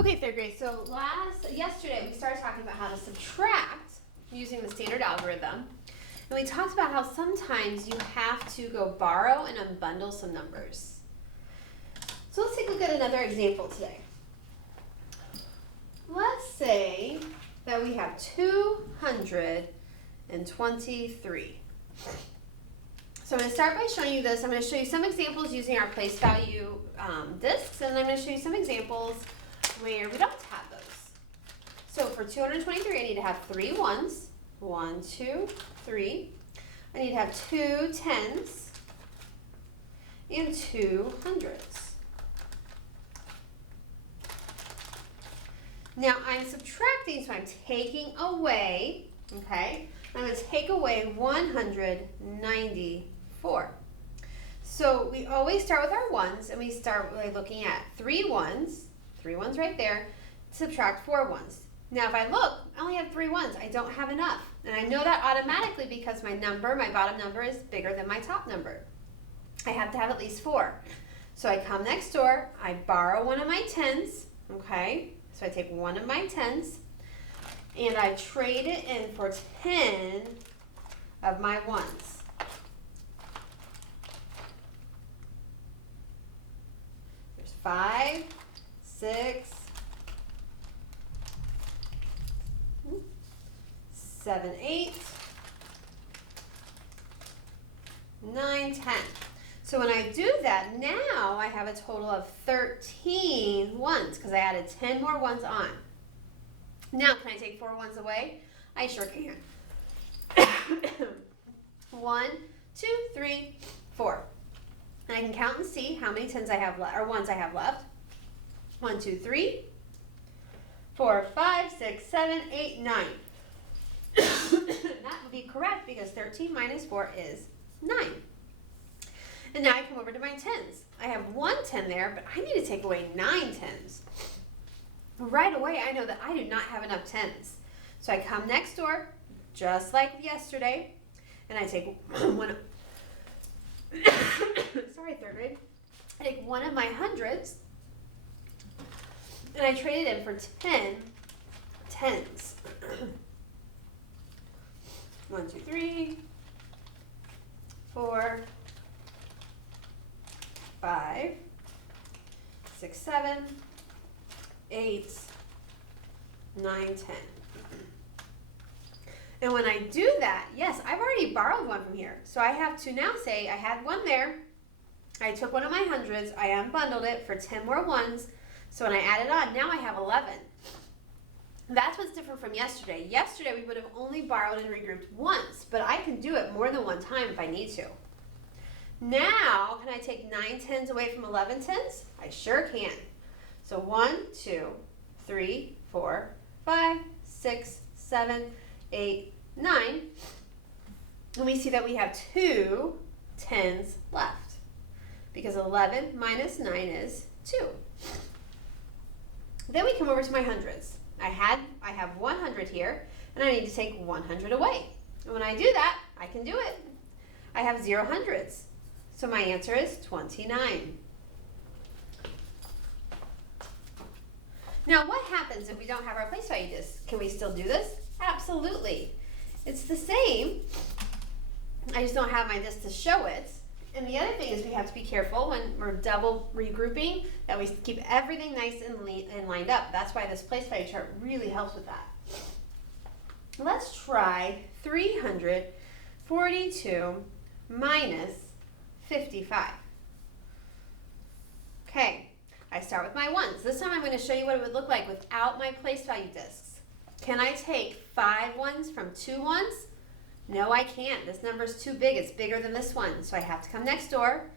Okay, third grade. So yesterday we started talking about how to subtract using the standard algorithm. And we talked about how sometimes you have to go borrow and unbundle some numbers. So let's take a look at another example today. Let's say that we have 223. So I'm going to start by showing you this. I'm going to show you some examples using our place value discs, and I'm going to show you some examples where we don't have those. So for 223, I need to have 3 ones. 1, 2, 3. I need to have 2 tens and 2 hundreds. Now I'm subtracting, so I'm taking away, okay? I'm going to take away 194. So we always start with our ones, and we start by looking at 3 ones right there, subtract 4 ones. Now if I look, I only have 3 ones. I don't have enough. And I know that automatically because my bottom number is bigger than my top number. I have to have at least 4. So I come next door, I borrow one of my tens, okay? So I take one of my tens, and I trade it in for 10 of my ones. There's 5, 6, 7, 8, 9, 10. So when I do that, now I have a total of 13 ones because I added 10 more ones on. Now, can I take 4 ones away? I sure can. 1, 2, 3, 4. And I can count and see how many tens I have left, or ones I have left. 1, 2, 3, 4, 5, 6, 7, 8, 9. That would be correct because 13 minus 4 is 9. And now I come over to my tens. I have 1 10 there, but I need to take away 9 tens. Right away, I know that I do not have enough tens. So I come next door, just like yesterday, and I take one. Sorry, third grade. I take one of my hundreds, and I trade it in for 10 tens. 1, 2, 3, 4, 5, 6, 7, 8, 9, 10. And when I do that, yes, I've already borrowed one from here. So I have to now say I had one there. I took one of my hundreds. I unbundled it for 10 more ones. So when I add it on, now I have 11. That's what's different from yesterday. Yesterday, we would have only borrowed and regrouped once, but I can do it more than one time if I need to. Now, can I take 9 tens away from 11 tens? I sure can. So 1, 2, 3, 4, 5, 6, 7, 8, 9. And we see that we have 2 tens left because 11 minus 9 is 2. Then we come over to my hundreds. I have 100 here, and I need to take 100 away. And when I do that, I can do it. I have 0 hundreds. So my answer is 29. Now, what happens if we don't have our place value discs? Can we still do this? Absolutely. It's the same. I just don't have my disc to show it. And the other thing is we have to be careful when we're double regrouping that we keep everything nice and lined up. That's why this place value chart really helps with that. Let's try 342 minus 55. Okay, I start with my ones. This time I'm going to show you what it would look like without my place value discs. Can I take 5 ones from 2 ones? No, I can't. This number is too big. It's bigger than this one. So I have to come next door,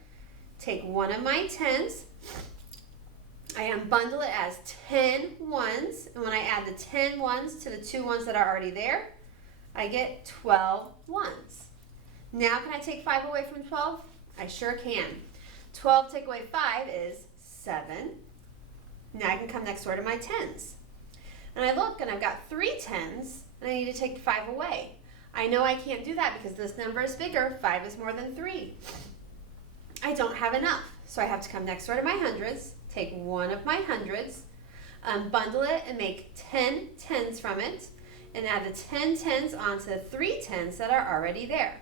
take one of my tens. I unbundle it as 10 ones. And when I add the 10 ones to the 2 ones that are already there, I get 12 ones. Now can I take 5 away from 12? I sure can. 12 take away 5 is 7. Now I can come next door to my tens. And I look and I've got 3 tens and I need to take 5 away. I know I can't do that because this number is bigger. 5 is more than 3. I don't have enough. So I have to come next door to my hundreds, take one of my hundreds, Unbundle it and make 10 tens from it, and add the 10 tens onto the 3 tens that are already there.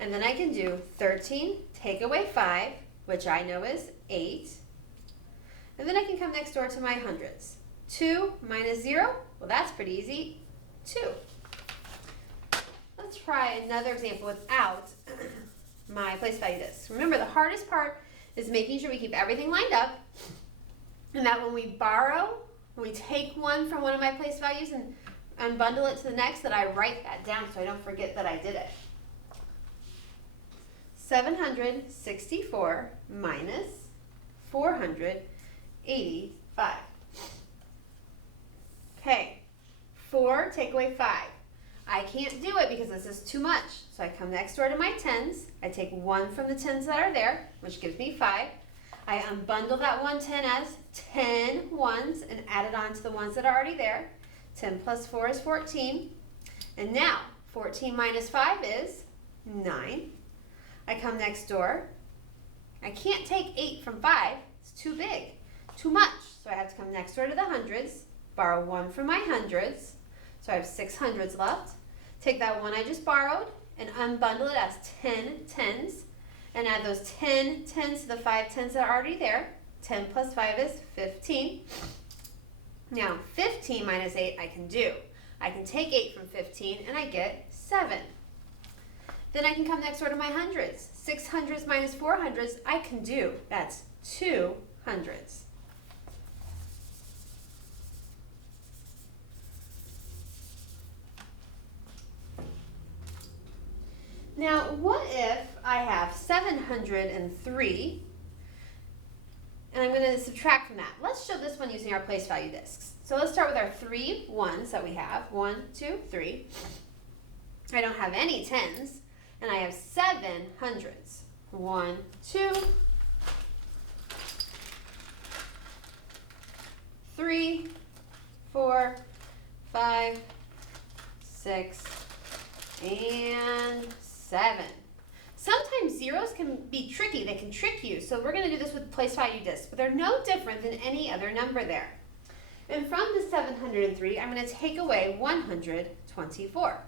And then I can do 13, take away 5, which I know is 8. And then I can come next door to my hundreds. 2 minus 0, well that's pretty easy, 2. Let's try another example without my place value discs. Remember, the hardest part is making sure we keep everything lined up, and that when we borrow, when we take one from one of my place values and unbundle it to the next, that I write that down so I don't forget that I did it. 764 minus 485. Okay, 4 take away 5. I can't do it because this is too much. So I come next door to my tens. I take 1 from the tens that are there, which gives me 5. I unbundle that 1 10 as 10 ones and add it on to the ones that are already there. 10 plus 4 is 14. And now, 14 minus 5 is 9. I come next door. I can't take 8 from 5. It's too big, too much. So I have to come next door to the hundreds, borrow 1 from my hundreds. So I have 6 hundreds left. Take that 1 I just borrowed and unbundle it as 10 tens and add those 10 tens to the 5 tens that are already there. 10 plus 5 is 15. Now 15 minus 8 I can do. I can take 8 from 15 and I get 7. Then I can come next door to my hundreds. 6 hundreds minus 4 hundreds I can do. That's 2 hundreds. Now, what if I have 703, and I'm going to subtract from that? Let's show this one using our place value discs. So let's start with our 3 ones that we have. 1, 2, 3. I don't have any tens, and I have 7 hundreds. 1, 2, 3, 4, 5, 6, and 7. Sometimes zeros can be tricky. They can trick you. So we're going to do this with place value discs, but they're no different than any other number there. And from the 703, I'm going to take away 124.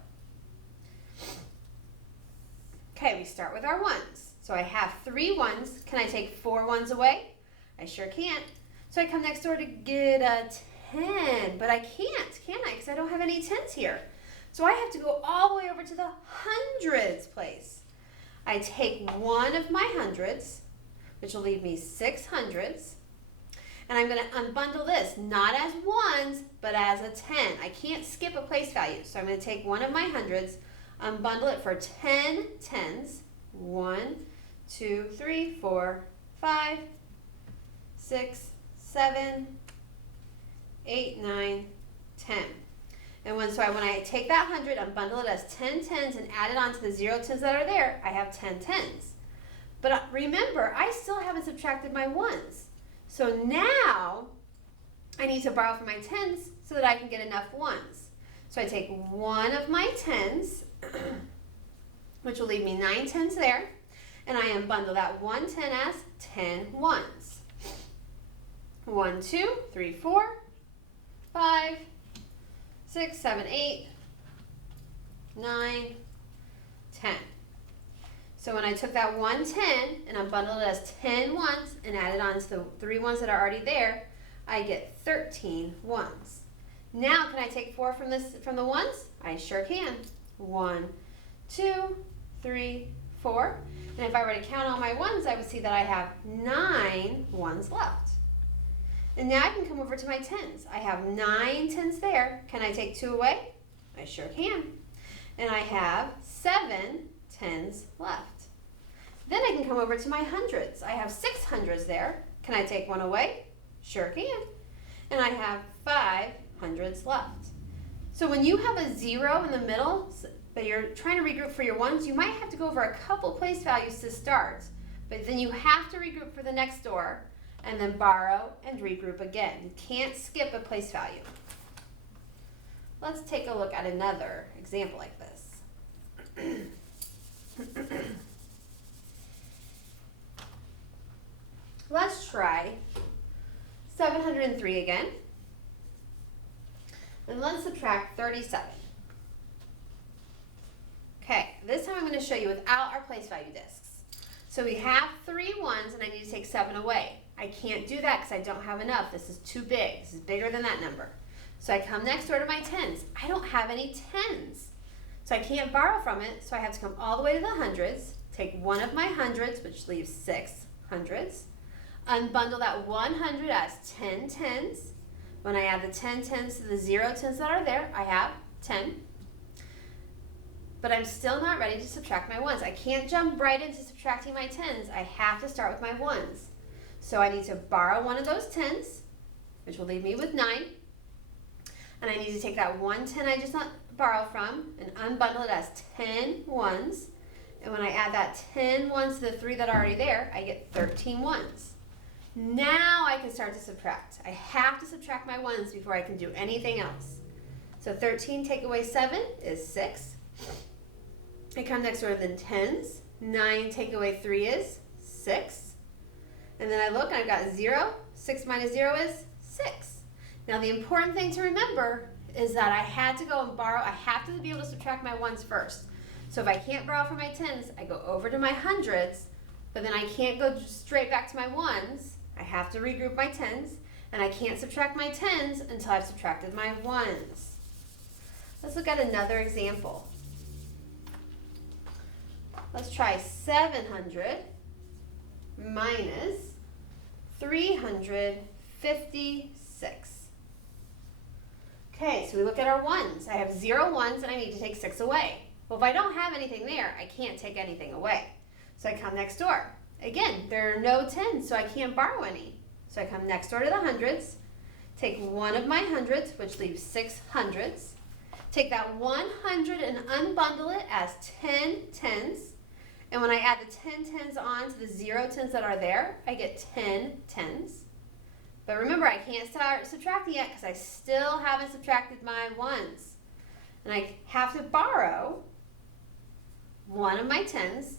Okay, we start with our ones. So I have 3 ones. Can I take 4 ones away? I sure can't. So I come next door to get a 10, but I can't, can I? Because I don't have any tens here. So I have to go all the way over to the hundreds place. I take 1 of my hundreds, which will leave me 6 hundreds. And I'm going to unbundle this, not as ones, but as a 10. I can't skip a place value. So I'm going to take 1 of my hundreds, unbundle it for 10 tens. 1, 2, 3, 4, 5, 6, 7, 8, 9, 10. And when I take that 100, unbundle it as 10 tens and add it onto the 0 tens that are there, I have 10 tens. But remember, I still haven't subtracted my ones. So now I need to borrow from my tens so that I can get enough ones. So I take 1 of my tens, which will leave me 9 tens there, and I unbundle that 1 10 as 10 ones. 1, 2, 3, 4, 5, 6, 7, 8, 9, 10. So when I took that 1 10 and unbundled it as 10 ones and added on to the 3 ones that are already there, I get 13 ones. Now can I take 4 from the ones? I sure can. 1, 2, 3, 4. And if I were to count all my ones, I would see that I have 9 ones left. And now I can come over to my tens. I have 9 tens there. Can I take 2 away? I sure can. And I have 7 tens left. Then I can come over to my hundreds. I have 6 hundreds there. Can I take 1 away? Sure can. And I have 5 hundreds left. So when you have a 0 in the middle, but you're trying to regroup for your ones, you might have to go over a couple place values to start. But then you have to regroup for the next door, and then borrow and regroup again. You can't skip a place value. Let's take a look at another example like this. Let's try 703 again. And let's subtract 37. Okay, this time I'm going to show you without our place value discs. So we have 3 ones and I need to take 7 away. I can't do that because I don't have enough. This is too big. This is bigger than that number. So I come next door to my tens. I don't have any tens. So I can't borrow from it, so I have to come all the way to the hundreds, take one of my hundreds, which leaves 6 hundreds, unbundle that 100 as 10 tens. When I add the 10 tens to the 0 tens that are there, I have 10. But I'm still not ready to subtract my ones. I can't jump right into subtracting my tens. I have to start with my ones. So I need to borrow one of those tens, which will leave me with 9. And I need to take that 1 10 I just borrowed from and unbundle it as 10 ones. And when I add that 10 ones to the 3 that are already there, I get 13 ones. Now I can start to subtract. I have to subtract my ones before I can do anything else. So 13 take away 7 is 6. I come next door to the tens. 9 take away 3 is 6. And then I look and I've got 0. 6 minus 0 is 6. Now the important thing to remember is that I had to go and borrow. I have to be able to subtract my ones first. So if I can't borrow from my tens, I go over to my hundreds, but then I can't go straight back to my ones. I have to regroup my tens, and I can't subtract my tens until I've subtracted my ones. Let's look at another example. Let's try 700 minus 356. Okay, so we look at our ones. I have 0 ones and I need to take 6 away. Well, if I don't have anything there, I can't take anything away. So I come next door. Again, there are no tens, so I can't borrow any. So I come next door to the hundreds, take one of my hundreds, which leaves 6 hundreds, take that 100 and unbundle it as 10 tens. And when I add the 10 tens on to the 0 tens that are there, I get 10 tens. But remember, I can't start subtracting yet because I still haven't subtracted my ones. And I have to borrow one of my tens,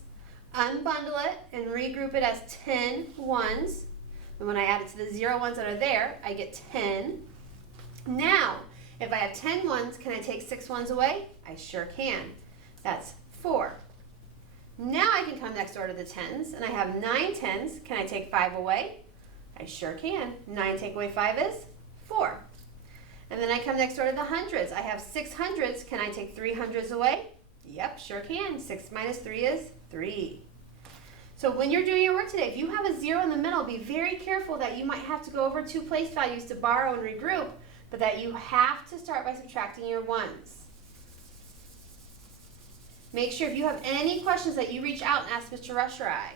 unbundle it, and regroup it as 10 ones. And when I add it to the 0 ones that are there, I get 10. Now, if I have 10 ones, can I take 6 ones away? I sure can. That's 4. Now I can come next door to the tens, and I have 9 tens. Can I take 5 away? I sure can. 9 take away 5 is 4. And then I come next door to the hundreds. I have 6 hundreds. Can I take 3 hundreds away? Yep, sure can. 6 minus 3 is 3. So when you're doing your work today, if you have a 0 in the middle, be very careful that you might have to go over 2 place values to borrow and regroup, but that you have to start by subtracting your ones. Make sure if you have any questions that you reach out and ask Mr. Rusherai.